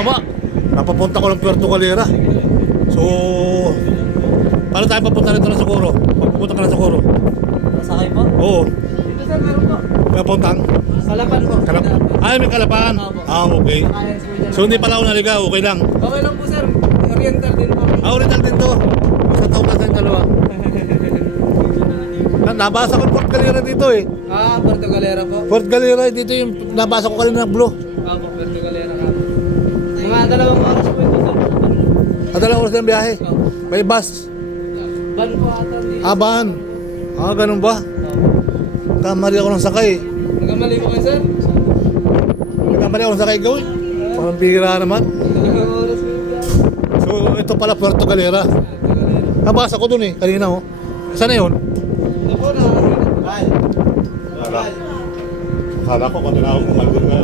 baba. Napapunta ko ng Puerto Galera. So, paano tayo papunta rito ng Socorro? Papunta ka ng Socorro? Masakay po? Oo. Dito sir, meron po. May puntang? Kalapan po. Ay, may Kalapan. Ah, okay. So, hindi pala ako naligaw. Okay lang. Okay lang po sir. Oriental din po. Ah, original din to. Sa taong na tayong dalawa. Nabasa ko yung Port Galera dito eh. Puerto Galera po. Port Galera, dito yung nabasa ko kanina ng blue. Po, Puerto Galera nga po. Mga 2 oras po ito sir. Dalawang oras na yung biyahe. May bus. Ban po ata dito. Van. Ganun ba? Kamali ako ng sakay. Nagkamali po kayo sir? Kamali ako ng sakay gawin. Parang bihira naman. 2 oras po yung biyahe. So, ito pala Puerto Galera. Puerto Galera. Nabasa ko dun eh, kanina oh. Saan na yun? Ito po na. Akala ko kung tinawag ko malgun nga.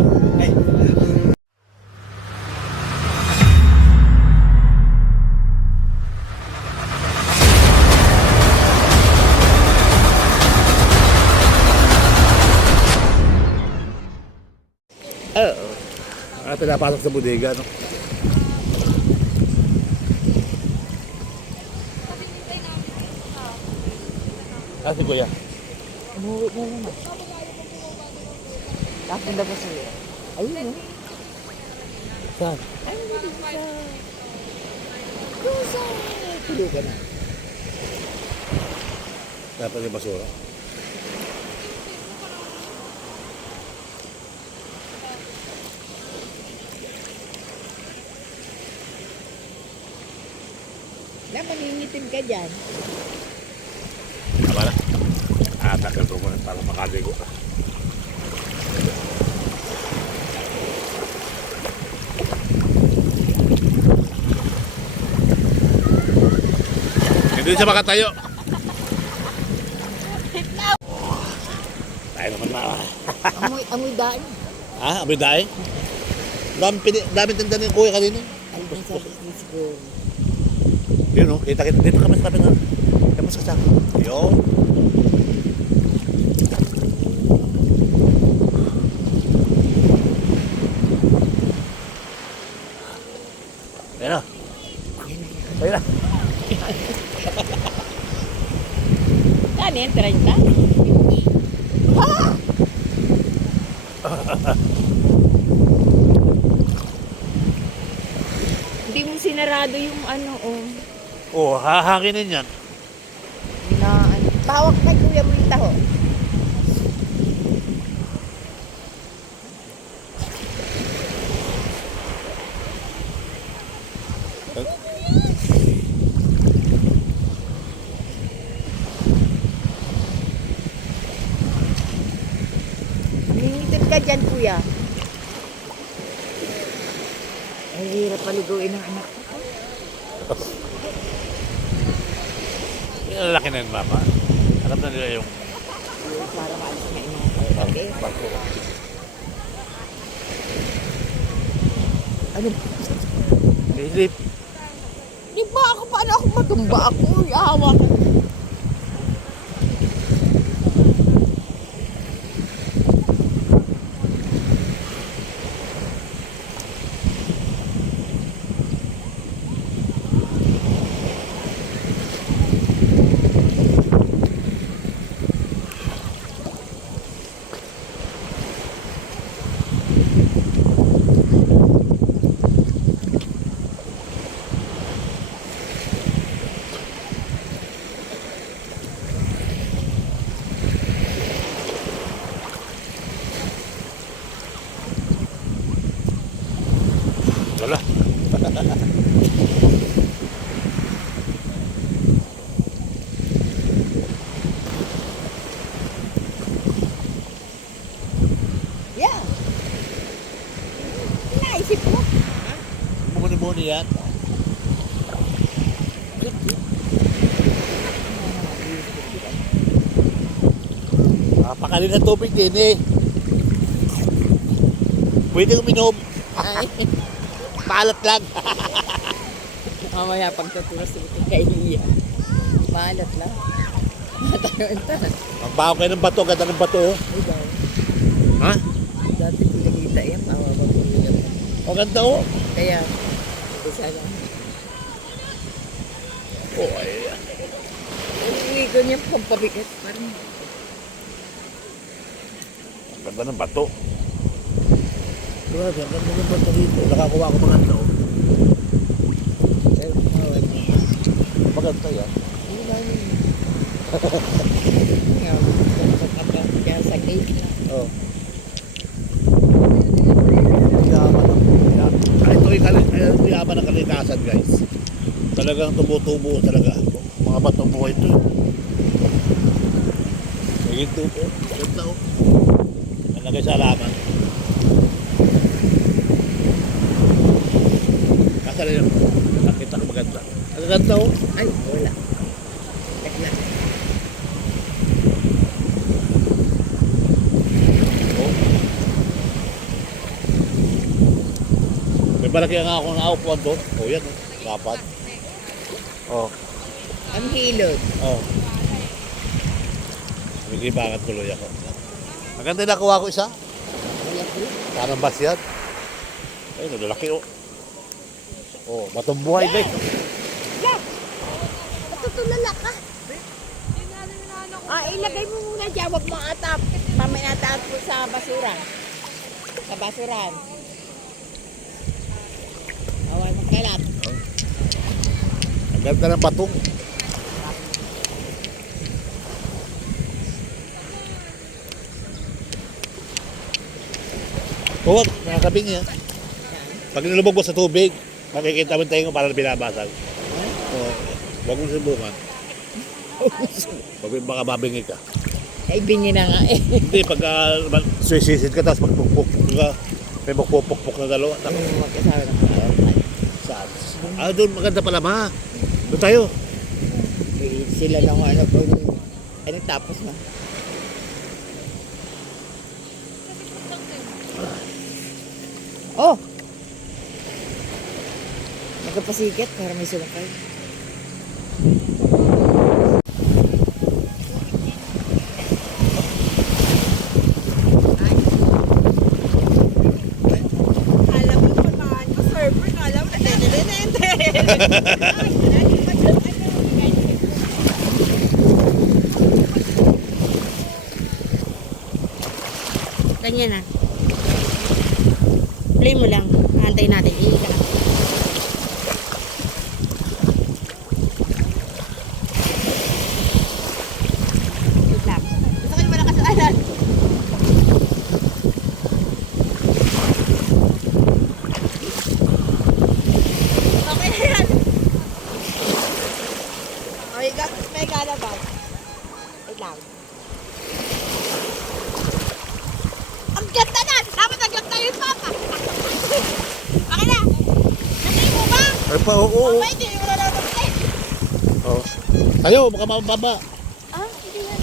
Pinapasok sa bodega, no? Si Kuya. Umuwi na naman. Tapos na ba sa'yo? Ayun o. Saan? Ayun dito sa... Kung sa... Tuloy ka na. Dapat yung basura. Na, maningitim ka dyan. Tama na. Tagal ko muna para makaligo. Hindi siya makatayo. Tayo naman na. Amoy daan. Amoy daing? Daming tinda ng kuya kanina. Ay, nasa business ko. Yun o, kita. Dito kami sa tabi na. Kamas ka sa akin. Yun. Ayan na. Ayan na. Kanin, 30. Hindi mo sinarado yung ano, Hahanginin yan. na ano. Tawag kay kuya mo yung taho. Nangingitim ka dyan, kuya. Ay, hirap paliguin ng anak ko. Yung lalaki na yun, mama. Alam na nila yung... Para maalis na ina. Okay? Ano? Philip. Di ba ako? Paano ako matumba ako? Hawakan. Wala. Yeah. Naisip mo. Bumuni-buni yan. Napakalin na tubig din eh. Pwede uminom. Ay. Maalat lang. Mamaya pagtatulas sa ito kay Iya. Maalat lang. Matayonta. Ang baho kayo ng bato, ganda ng bato. Oh. Ay daw. Ha? Dati ko nakita yan. Mawawag ko yun. Ang ganda oh. Kaya, hindi sana. Oh, ay. Uwi ko niya pampabigat. Parang, Ang ganda ng bato. Grabe, ang ganda ng bato dito. Nakakuha ko mga ano. eh, bawal mo. Maganda yan. Kaya sa gate na. Oh. Yaman ng ito yung yaman ng kalikasan, guys. Talagang tumutubo talaga. Mga batong buhay ito. May tubo. Ganda oh. Nalagay sa alaman. Kasali yun. Nakita ko maganda. Ang ganda oh. Ay, wala. Tekla. Oh. May malaki nga ako nakaupuan doon. Oh, yan oh. Dapat. Oh. Ang hilod. Oh. Nagibangat tuloy ako. Maganda na nakuha ko isa. Wala ko. Parang basyad. Ay, nalalaki oh. Oh, batong buhay guys. Matutulala ka. Ilagay mo muna dyan. Huwag mo atap. Mamaya atap mo sa basuran. Sa basuran. Awal magkalat. Ang ganda ng batong. Oh, nakakabing yan. Pag nilubog mo sa tubig, makikita mo tayo parang binabasag. Oh, huwag mong subukan. Pag baka mabingi ka. Ay, bingi na nga eh. Hindi, pagka suisisid ka, tapos pagpukpuk ka, may magpupukpuk na dalawa. Ang magkasama ng kaawal. Saan? Ah, doon maganda pala ma. Doon tayo. Sila lang ano kung ano tapos na. Oh! Nagkapasikat para may sumakay. Alam mo, pagmaan ko, surfer ka, alam mo, Kanya na. Play mo lang. Antay natin. Ihi ka lang. Wait lang. Gusto ko yung malakas ang alam. Okay na yan. Okay, may kalabaw. Wait lang. Ang ganda na! Dapat ang ganda yun, Papa! Okay na! Nagay mo ba? Ay pa, oo, oo. Pwede, hindi mo na natin. Oh. Tayo, baka mababa. Ah, hindi yan.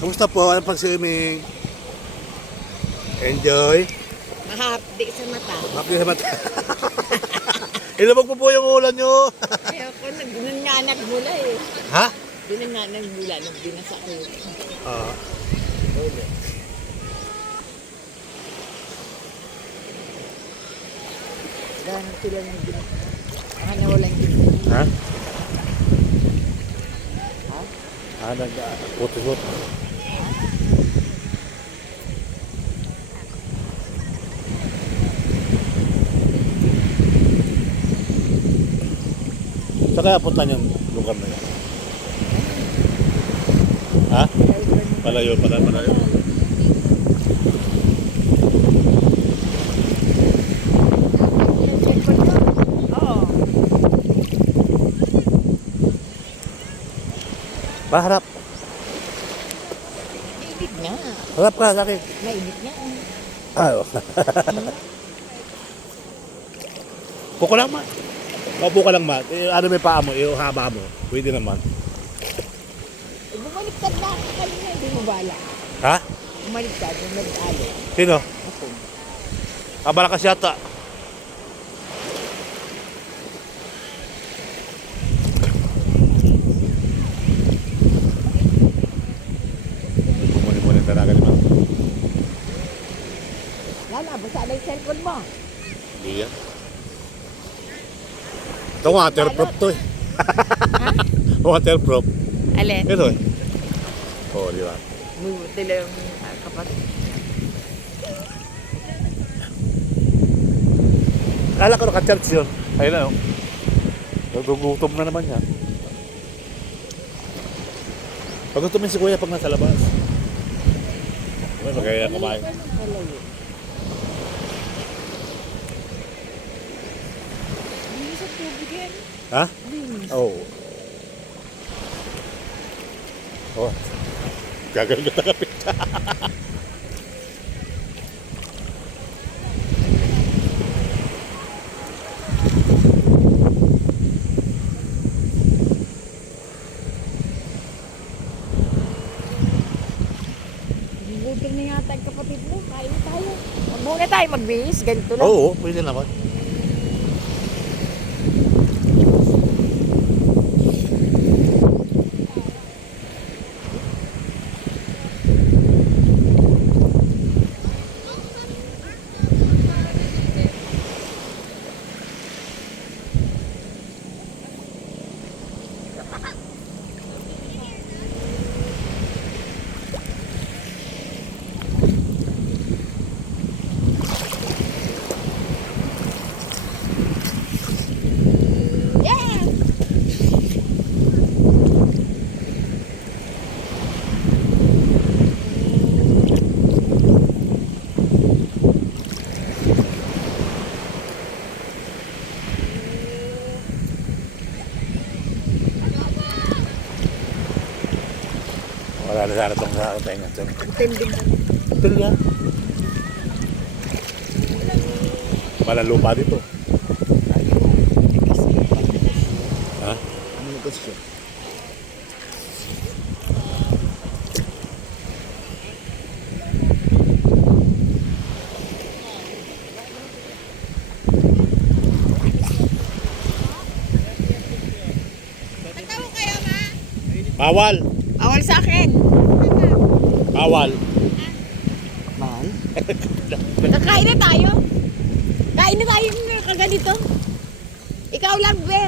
Kamusta po? Ano pag-swimming? Enjoy. Mahapdi sa mata. Happy sa mata. Ilabog po po yung ulan nyo. Ayoko, nanganak mula eh. Ha? Binanganak mula nung binasa ko. Ah. Ganang sila ng binasa. Baka nawala yung binasa. Ha? Ha? Ah, nag-putos-putos. Saan kaya punta niyang lugar na yan? Ha? Palayo, palayo. Oo. Harap. Mainit nga. Harap ka sa akin. Mainit nga. Ah, Puko lang ma. Paupo ka lang ma. Ano may paa mo, haba mo. Pwede naman. Bumaliktad na ako kanina, hindi mo bala. Ha? Bumaliktad, yung nag-alo. Sino? Ako. Malakas yata. Muni-muni talaga naman. Lala, basa na yung cellphone mo. Hindi yan. Ito waterproof to eh. Waterproof. Alin? Ito eh. Oo, di ba? Buti lang yung kapatid. Kala ko naka-charge yun. Ayun na oh. Nagugutom na naman yan. Pagutomin si kuya pag nasa labas. Ano kaya kumain? Linis ang tubig yan. Ha? Linis. Oo. Oh. Gagawin ko na kapit. Gutom na yata ang kapatid mo. Kain na tayo. Huwag muna tayo magbihis. Ganito lang. Oo, pwede naman. Wala na sana itong sa tenga. Tinding. Hotel yan. Walang lupa dito. Ha? Ano negosyo? Nagtawag kayo, ma? Bawal! Awal sa akin. Bawal! Mahal? Kakain na tayo. Kain na tayo ng kaganito. Ikaw lang, be.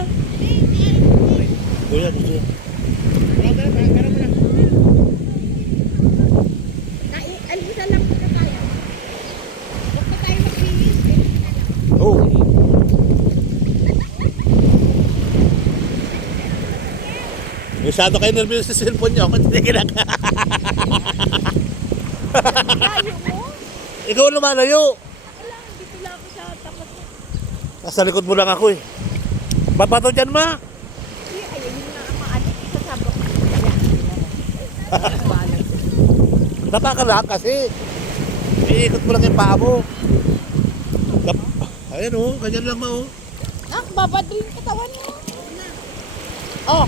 Kuya, gusto yan. Almusal lang muna tayo. Huwag na tayo magbihis. Oo. Masyado kayo nervous sa cellphone niyo. Kung hindi kinaka. Tayo mo. Ikaw lumalayo. Wala, dito lang ako sa tapat mo. Nasa likod mo lang ako eh. Ba't ba ito dyan, ma? Ayun na ang maano. Sasabak. Balag. Tapa ka lang kasi. Iikot mo lang yung paa mo. Ayan o, ganyan lang ma o. Nak, babad rin katawan mo. Oh.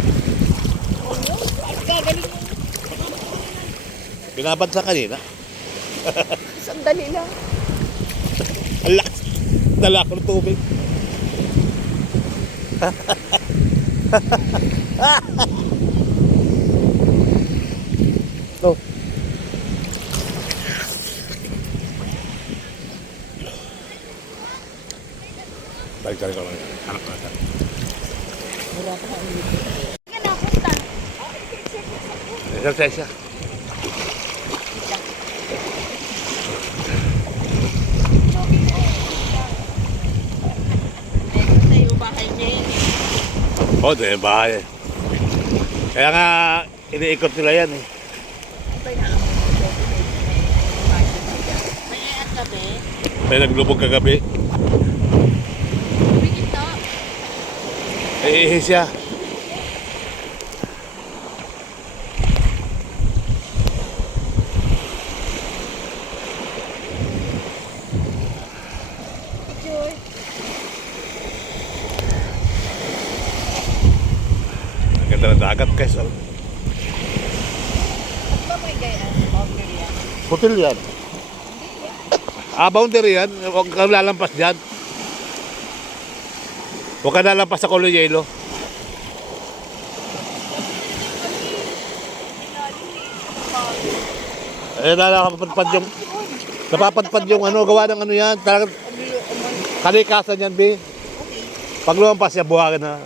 Oh, gagaling mo. Pinabad sa kanina. Sandali lang. Ang lakas. Dala ko ng tubig. No. Balik-balik ko lang yan. Anak ko natin. Mura pa ang ulit. Nga napunta. Exercise siya. Sa iyo bahay niya yan. Oo, doon yung bahay. Kaya nga, iniikot nila yan eh. May at gabi. May naglubog kagabi. Bigito. Iihi siya. Joy. Ang ganda ng dagat guys. At ba may gayaan? Boundary yan. Hotel yan. Boundary yan. Huwag kang lalampas dyan. Huwag ka lalampas sa Color Yelo. Napapadpad yung... Napapadpad yung ano, gawa ng ano yan. Talagang kalikasan yan, be. Pag lumampas niya, buhagin na.